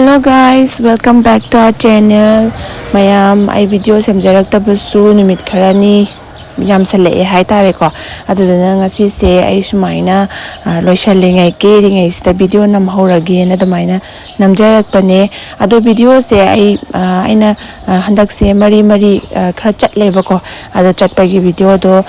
Hello guys, welcome back to our channel. Mayam ay video semjaraktabasu numit kharani yam salai hai tare ko adudana ngasi se ai sumaina loishalingai ke ringai sta video nam horage na damaina namjarakpane ado video se ai aina handak se mari khara chatleba ko ado chatpagi video do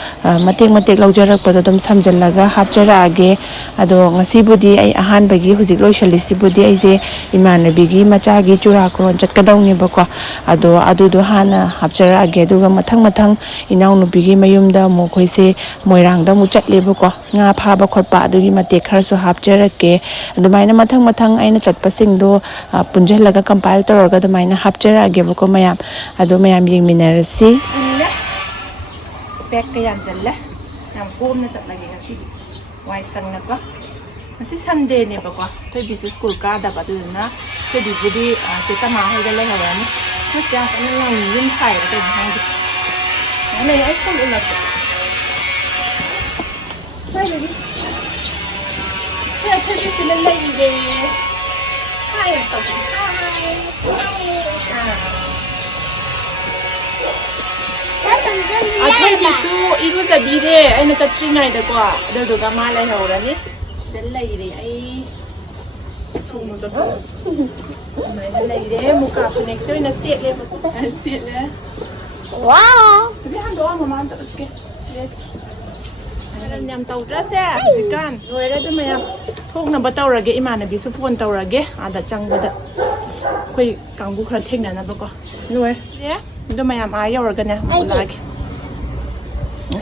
matek laujarakpa dum samjallaga hapjarage ado ngasi budi ai ahan bagi hujik loishalisi budi ai je imanabigi machagi churakron chatkadawni bako ado adudo hana hapjarage aduga mathang Enaonupi mayumda mo khoise moirangda mu chatlebako nga phaba khotpa adugi matek kharasu hapjarake adumaina mathang aina chatpasingdo punjalaga compile tawraga adumaina hapjarage bako mayam adu mayam yengminarasi pek kayam jalla yam komna chatlage ngasi wai sangna ko ngasi Sunday ne bako Athoibi school ka da baduna Athoibi budi chetama hoiga le hawani ngasi ya kana yum sai da hangi này ấy không được lập đây là đi đây chơi cái gì lên đây về hai là tổng Athoibi su iru zabi de ai na chatri ngai da kwa da do ga ma lai ho ra ni den lai de ai thùng một chút mai den lai de muka connection na set le set le wow tapi han doang mama tak okey yes adam nyam tau dras ya zikan loira du mayam thok na ba tawrage imanabi su phone tawrage ada changbada koi kangbu khara thengna na ba ko loir ya du mayam a yawraga ne lage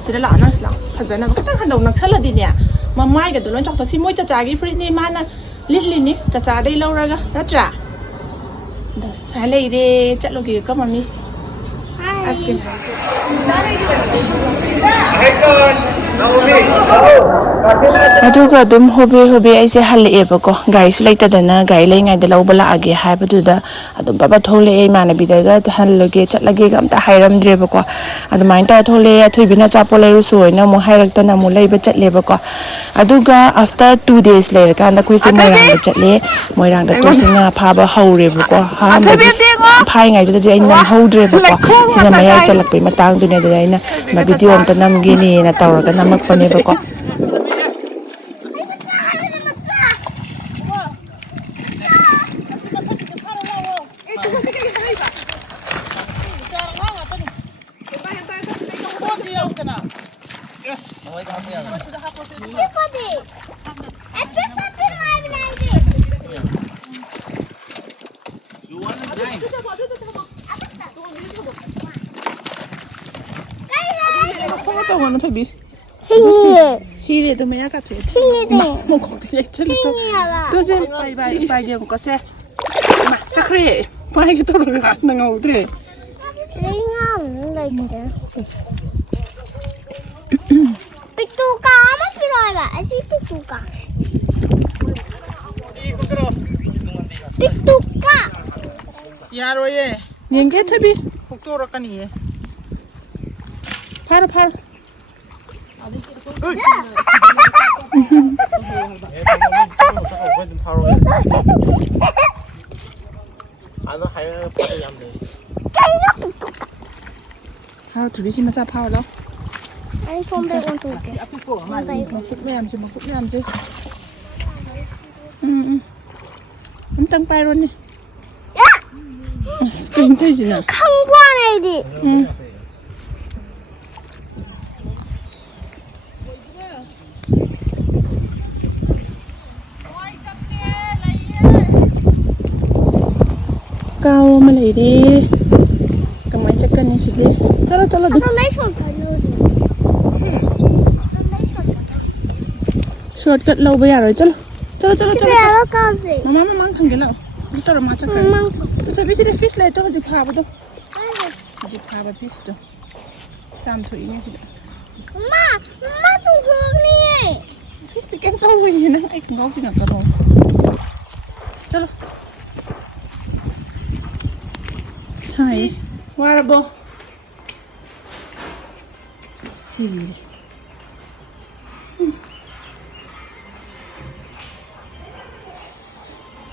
sida la nas la phajana ko tang han dau nak sala di ne mamai ga dolon chok to si moi cha cha gi free ni mana litli ni cha cha dei lawraga natra da sai lei de chatlogi ko mami asking aduga dum hobe ai se halle bako gari su laita dana gari lai ngai da lawba la age haibadu da adum baba thole ai manabi daga hanloge chatlage ga amta hairamdre bako adumain ta thole Athoibi na chapo lai ru soina mo hairakta na mo leiba chatle bako aduga after 2 days later kan da khoi se moirang da chatle moirang da to singa phaba haure bako ha phai ngai da ai nam haudre bako sina mayai chalakpai matang dune da aina ma video amta namgi ni na tawraga namak pane bako Athoibi Siri tu maya ka tu ma mo ko ti chele to sem pai ge ko se ma chakre pai ge to ga na ngau tre pituka ma kiroi ba asi pituka yaro ye yenge Athoibi pukto rakani ye phar How to be macha phao lo ai không đây con tụi kìa một phút làm gì tăng pai luôn đi kinh thế gì nào không qua này đi cao mà lấy đi cầm máy chắc cân đi chalo đi short cut lâu bây giờ rồi chalo mama thằng cái nào đi tao mà chắc cân tôi sẽ biết cái fish này tôi chỉ phá vào fish đó chạm thủy như thế mama tụi con đi fish thì cái tao rồi nó anh ngó gì nào tao thôi chalo Hai, warabo. Silly.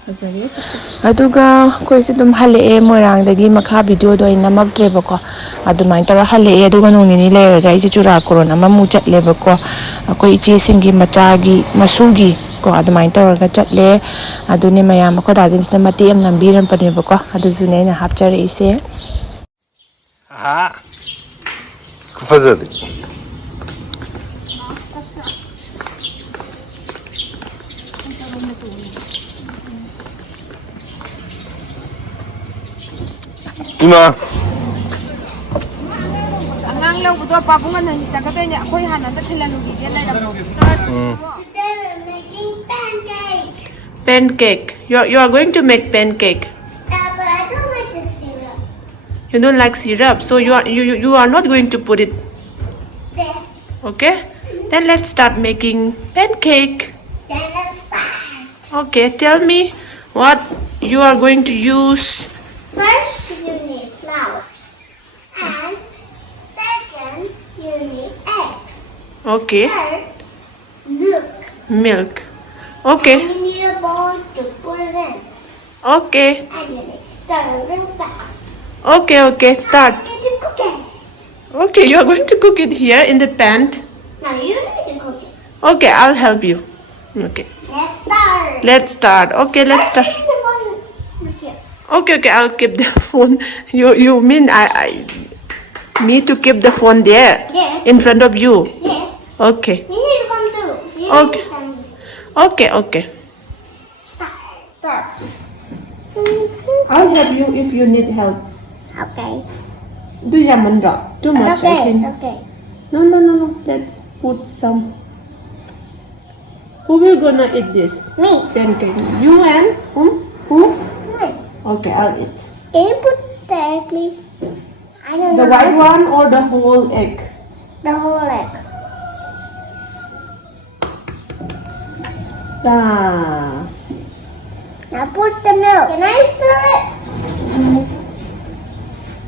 ꯑꯗꯨꯒ ꯑꯩꯈꯣꯏꯁꯦ ꯑꯗꯨꯝ ꯍꯜꯂꯛꯑꯦ ꯃꯣꯏꯔꯥꯡꯗꯒꯤ ꯃꯈꯥ ꯚꯤꯗꯤꯑꯣꯗꯣ ꯑꯩ ꯅꯝꯃꯛꯇ꯭ꯔꯦꯕꯀꯣ ꯑꯗꯨꯃꯥꯏꯅ ꯇꯧꯔ ꯍꯜꯂꯛꯑꯦ ꯑꯗꯨꯒ ꯅꯣꯡ ꯅꯤꯅꯤ ꯂꯩꯔꯒ ꯑꯩꯁꯦ ꯆꯨꯔꯥꯀꯣꯔꯣꯟ ꯑꯃꯃꯨꯛ ꯆꯠꯂꯦꯕꯀꯣ ꯑꯩꯈꯣꯏ ꯏꯆꯦꯁꯤꯡꯒꯤ ꯃꯆꯥꯒꯤ ꯃꯁꯨꯒꯤ ꯀꯣ ꯑꯗꯨꯃꯥꯏꯅ ꯇꯧꯔꯒ ꯆꯠꯂꯦ ꯑꯗꯨꯅꯦ ꯃꯌꯥꯝ ꯑꯩꯈꯣꯏ ꯗꯥꯖꯤꯝꯁꯤꯅ ꯃꯇꯦꯛ ꯑꯃ ꯅꯝꯕꯤꯔꯝꯕꯅꯦꯕꯀꯣ ꯑꯗꯨꯁꯨꯅꯦ ꯑꯩꯅ ꯍꯥꯞꯆꯔꯛꯏꯁꯦ ꯈꯨꯐꯖꯗꯤ 이마 ꯑꯉꯥꯡ ꯂꯧꯕꯗꯣ ꯄꯥꯕꯨꯡ ꯑꯅꯤ ꯆꯠꯀꯗꯣꯏꯅꯦ ꯑꯩꯈꯣꯏ ꯍꯥꯟꯅ ꯊꯤꯜꯍꯜꯂꯨꯈꯤꯒꯦ ꯂꯩꯔꯝꯃꯣ Today we're making pancake. pancake you are going to make pancake But I don't like the syrup. you don't like syrup so you are not going to put it There. okay then let's start making pancake Then let's start. okay tell me what you are going to use First, you need flowers. And second, you need eggs. okay Third, milk. milk okay And you need a bowl to put it in. okay And you need to stir real fast. okay start You need to cook it. okay you are going to cook it here in the pan Now you need to cook it. okay I'll help you okay Let's start. okay let's start Keep the phone with you. okay I'll keep the phone you mean I me to keep the phone there Yeah. in front of you Yeah. okay You need to come too. You Okay. need to come. okay Start. I'll help you if you need help Okay. do lemon drop too It's much okay. I It's think okay. no let's put some who will gonna eat this Me. pancake you and who Me. okay I'll eat Can you put the egg, please? I don't the know. white one or the whole egg The whole egg. Now put the milk. Can I stir it?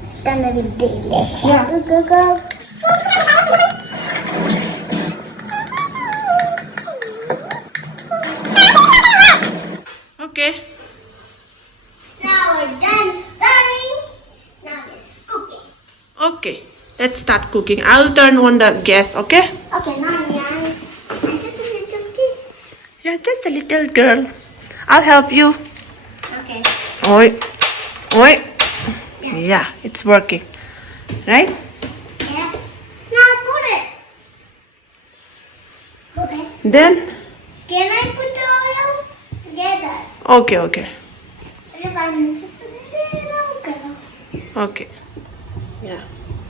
It's gonna be delicious. Yeah. Go. okay Now we're done stirring. Now let's cook it. okay let's start cooking I'll turn on the gas okay Okay, now I'm just a little kid. you're just a little girl I'll help you Okay. oi yeah it's working right Yeah. Now put it. Okay. then Can I put the oil together? okay Because I'm just a little girl. okay yeah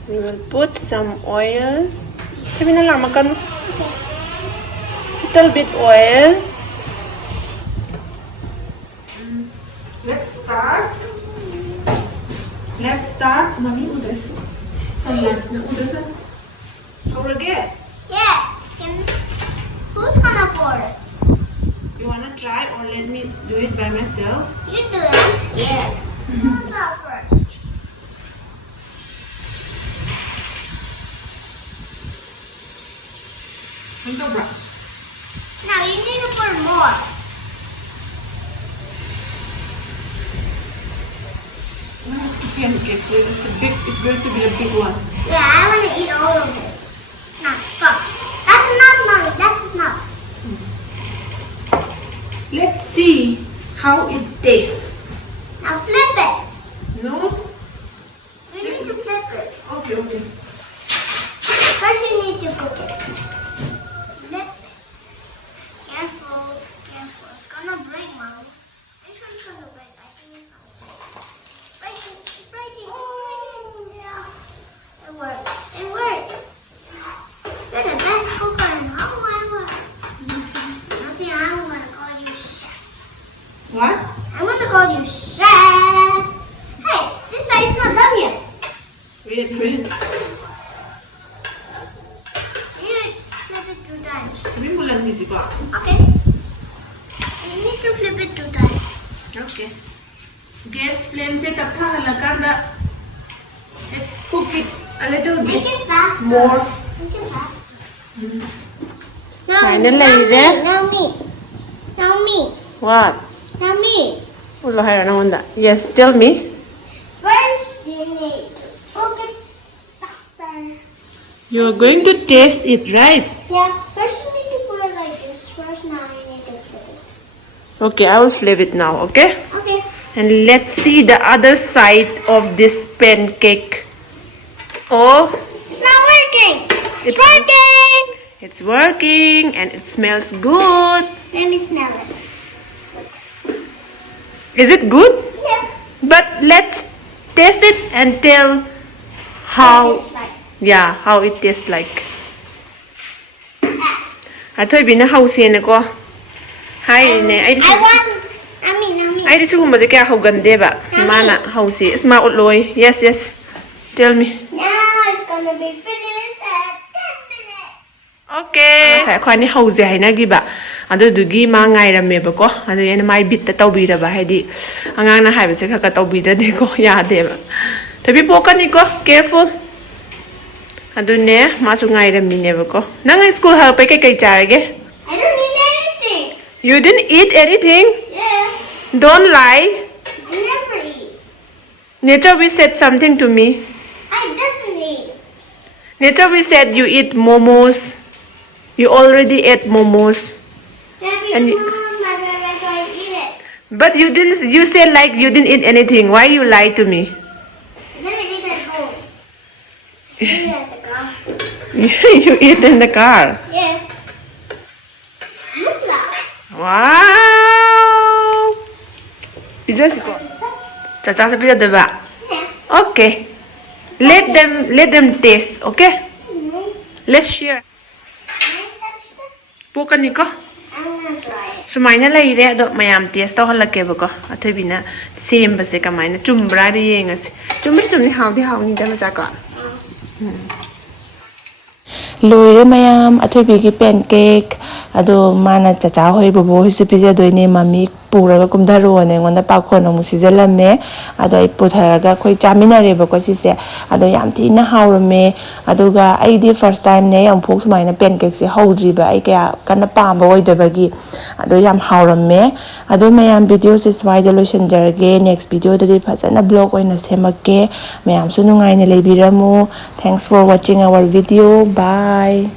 we will put some oil kami na lang makan Okay. little bit oil let's start mami udah again Yeah. Who's gonna pour it? you wanna try or let me do it by myself You do it. I'm scared. Who's out first? Now you need to pour more. pancake so it's going to be a big one Yeah, I want to eat all of it. Now stop. That's enough, Mommy. That's enough. let's see how it tastes Now flip it. no We need to flip it. okay First you need to cook it. Flip it. Careful. It's gonna break, Mommy. Make sure it's gonna break. I think it's gonna break. It's breaking. Yeah. It worked. You're the best cooker in the whole wide world. Nothing, I'm gonna call you chef. what I'm gonna call you chef. Hey, this side's not done yet. wait You need to flip it 2 times. kami mo lang busy pa Okay. You need to flip it 2 times. okay gas flame se tap tha halakanda let's cook it a little Make bit it faster. more Make it faster. Finally, Now me. what Now me. Yes, tell me. First, you need to poke it faster. You're going to taste it, right? Yeah, first you need to put it like this. First, now you need to flip it. Okay, I will flip it now, okay? Okay. And let's see the other side of this pancake. Oh, It's not working. It's It's- working. it's working and it smells good. Let me smell it. Is it good? Yeah. But let's taste it and tell how, It's right. yeah, how it tastes like. Athoibi na hausene ko. Hai ne, I want. I mean. I di sugumba je kya haugande ba. Mana hausi. Isma utloi. Yes, yes. Tell me. Now it's gonna be finished at 10 minutes. Okay. Sai khwani hause haina gi ba. Adu dugi ma ngai ramme ba ko. Adu yana mai bit ta tawbi ra ba haidi. Angang na haiba se kha ka tawbi da de ko ya de ba. Tabi pokani ko. Careful. Adu ne ma su ngai rammi ne ba ko. Nang school ha pa kai kai charage. I don't need anything. You didn't eat anything? Yeah. Don't lie. I never eat. Netawi said something to me. I doesn't eat. Netawi said you eat momos. You already ate momos. Daddy, And Mom, I eat it. But you didn't, you said like you didn't eat anything. Why you lie to me? Then I eat at home. I eat at the car. You eat in the car. Yeah. Look loud. Wow. Pizza siko. Chacha sa pizza diba? Yeah. Okay. Let them taste, okay? Let's share. Can I touch this? Pukan ko. I'm gonna try it. Sumaina leire ado mayam taste to halake ba ko. Athoibi na same ba se kamaina chumbra bi yengasi. Chumni hawni da macha ko. Loire mayam Athoibi gi pancake ado mana chacha hoi bobo hoi su pizza doine mami puraga kumdaro ne ngonda pakhon amu sijalame ado ai putharaga khoi chaminare ba ko sise ado yam thina hawrame aduga ai di first time ne yam phok sumaina pancake se howdri ba ai kya kana pamba oidabagi ado yam hawrame ado mayam video se swai de lotion jarge next video de phajana blog oina semake mayam su nungai ne lebiramu. Thanks for watching our video. Bye.